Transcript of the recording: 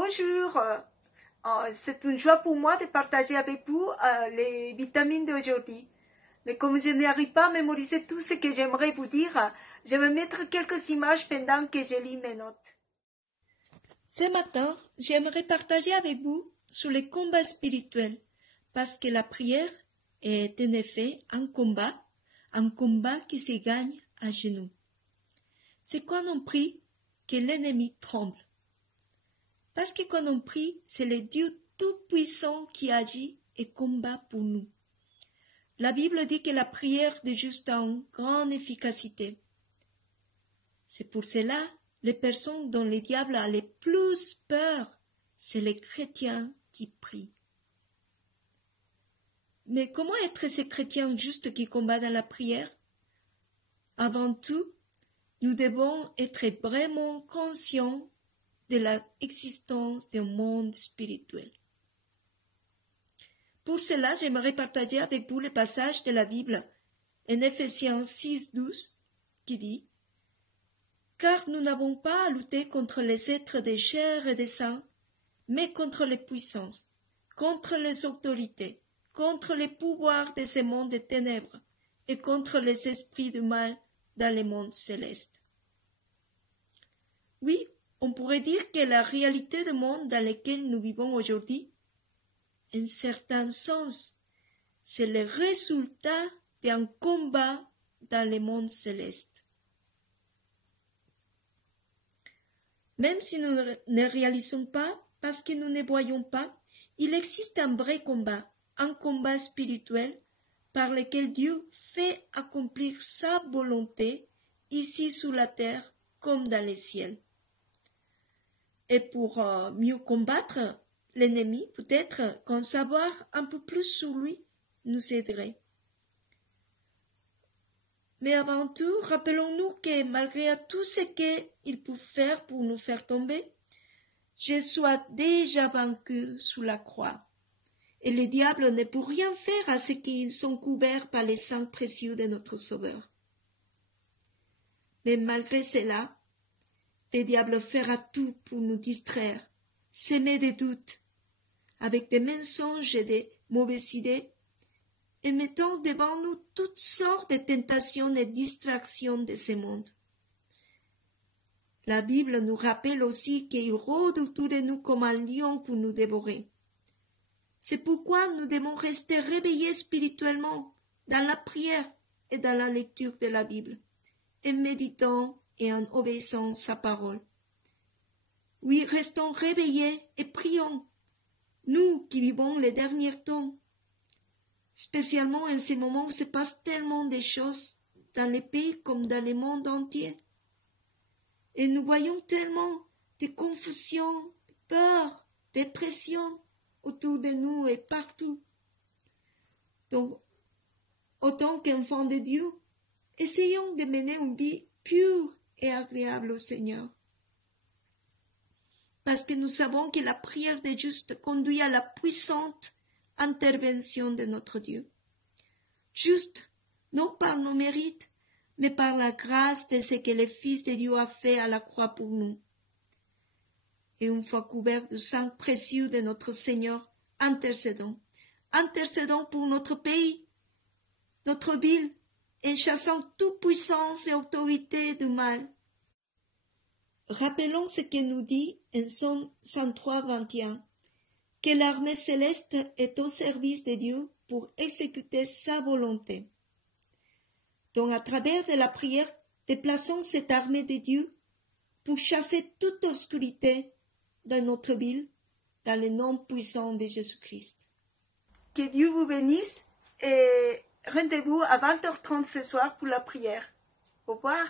Bonjour, c'est une joie pour moi de partager avec vous les vitamines d'aujourd'hui. Mais comme je n'arrive pas à mémoriser tout ce que j'aimerais vous dire, je vais mettre quelques images pendant que je lis mes notes. Ce matin, j'aimerais partager avec vous sur les combats spirituels, parce que la prière est en effet un combat qui se gagne à genoux. C'est quand on prie que l'ennemi tremble. Parce que quand on prie, c'est le Dieu tout-puissant qui agit et combat pour nous. La Bible dit que la prière de juste a une grande efficacité. C'est pour cela, les personnes dont le diable a le plus peur, c'est les chrétiens qui prient. Mais comment être ces chrétiens justes qui combattent dans la prière? Avant tout, nous devons être vraiment conscients de l'existence d'un monde spirituel. Pour cela, j'aimerais partager avec vous le passage de la Bible en Ephésiens 6:12 qui dit « Car nous n'avons pas à lutter contre les êtres de chair et de sang, mais contre les puissances, contre les autorités, contre les pouvoirs de ce monde de ténèbres et contre les esprits du mal dans le monde céleste. » Oui, on pourrait dire que la réalité du monde dans lequel nous vivons aujourd'hui, en certain sens, c'est le résultat d'un combat dans le monde céleste. Même si nous ne réalisons pas, parce que nous ne voyons pas, il existe un vrai combat, un combat spirituel par lequel Dieu fait accomplir sa volonté ici sur la terre comme dans les ciels. Et pour mieux combattre l'ennemi, peut-être qu'en savoir un peu plus sur lui nous aiderait. Mais avant tout, rappelons-nous que malgré tout ce qu'il peut faire pour nous faire tomber, Jésus a déjà vaincu sous la croix. Et le diable ne peut rien faire à ceux qui sont couverts par le sang précieux de notre Sauveur. Mais malgré cela, le diable fera tout pour nous distraire, semer des doutes, avec des mensonges et des mauvaises idées, et mettant devant nous toutes sortes de tentations et distractions de ce monde. La Bible nous rappelle aussi qu'il rôde autour de nous comme un lion pour nous dévorer. C'est pourquoi nous devons rester réveillés spirituellement dans la prière et dans la lecture de la Bible, en méditant et en obéissant sa parole. Oui, restons réveillés et prions, nous qui vivons les derniers temps, spécialement en ces moments où se passe tellement de choses dans les pays comme dans le monde entier. Et nous voyons tellement de confusion, de peur, de pression autour de nous et partout. Donc, autant qu'enfants de Dieu, essayons de mener une vie pure et agréable au Seigneur. Parce que nous savons que la prière des justes conduit à la puissante intervention de notre Dieu. Juste, non par nos mérites, mais par la grâce de ce que le Fils de Dieu a fait à la croix pour nous. Et une fois couverts du sang précieux de notre Seigneur, intercédons pour notre pays, notre ville, en chassant toute puissance et autorité du mal. Rappelons ce que nous dit en Psaume 103, 21, que l'armée céleste est au service de Dieu pour exécuter sa volonté. Donc, à travers de la prière, déplaçons cette armée de Dieu pour chasser toute obscurité dans notre ville, dans le nom puissant de Jésus-Christ. Que Dieu vous bénisse et rendez-vous à 20h30 ce soir pour la prière. Au revoir.